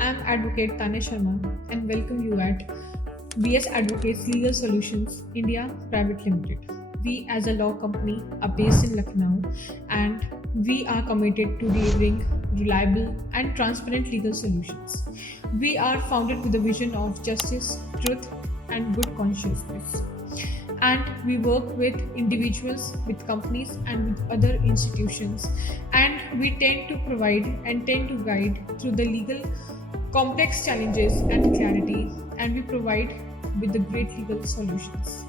I'm Advocate Tanya Sharma and welcome you at BS Advocates Legal Solutions India Private Limited. We as a law company are based in Lucknow and we are committed to delivering reliable and transparent legal solutions. We are founded with the vision of justice, truth and good consciousness. And we work with individuals, with companies and with other institutions, and we tend to provide and tend to guide through the legal complex challenges and clarity, and we provide with the great legal solutions.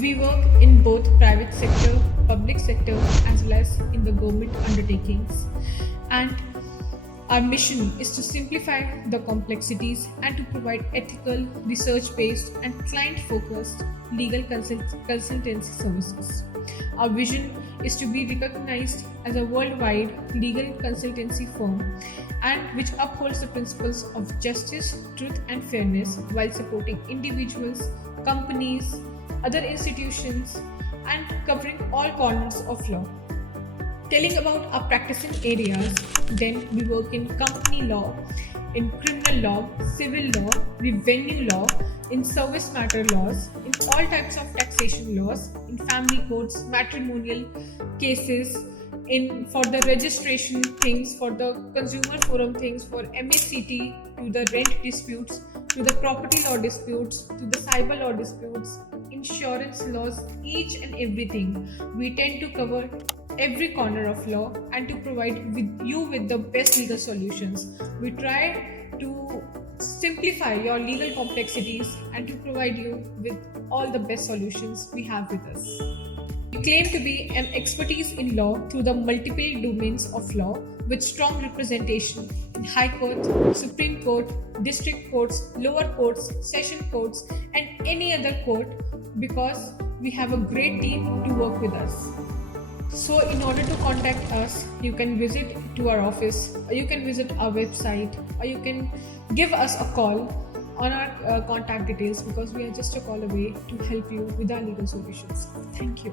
We work in both private sector, public sector, as well as in the government undertakings. And our mission is to simplify the complexities and to provide ethical, research based, and client focused legal consultancy services. Our vision is to be recognized as a worldwide legal consultancy firm and which upholds the principles of justice, truth, and fairness while supporting individuals, companies, other institutions, and covering all corners of law. Telling about our practicing areas, then we work in company law, in criminal law, civil law, revenue law, in service matter laws, in all types of taxation laws, in family courts, matrimonial cases, in for the registration things, for the consumer forum things, for MACT, to the rent disputes, to the property law disputes, to the cyber law disputes, insurance laws, each and everything. We tend to cover every corner of law and to provide with the best legal solutions. We try to simplify your legal complexities and to provide you with all the best solutions we have with us. We claim to be an expertise in law through the multiple domains of law with strong representation in High Court, Supreme Court, District Courts, Lower Courts, Session Courts, and any other court because we have a great team to work with us. So in order to contact us, you can visit to our office, or you can visit our website, or you can give us a call on our contact details because we are just a call away to help you with our legal solutions. Thank you.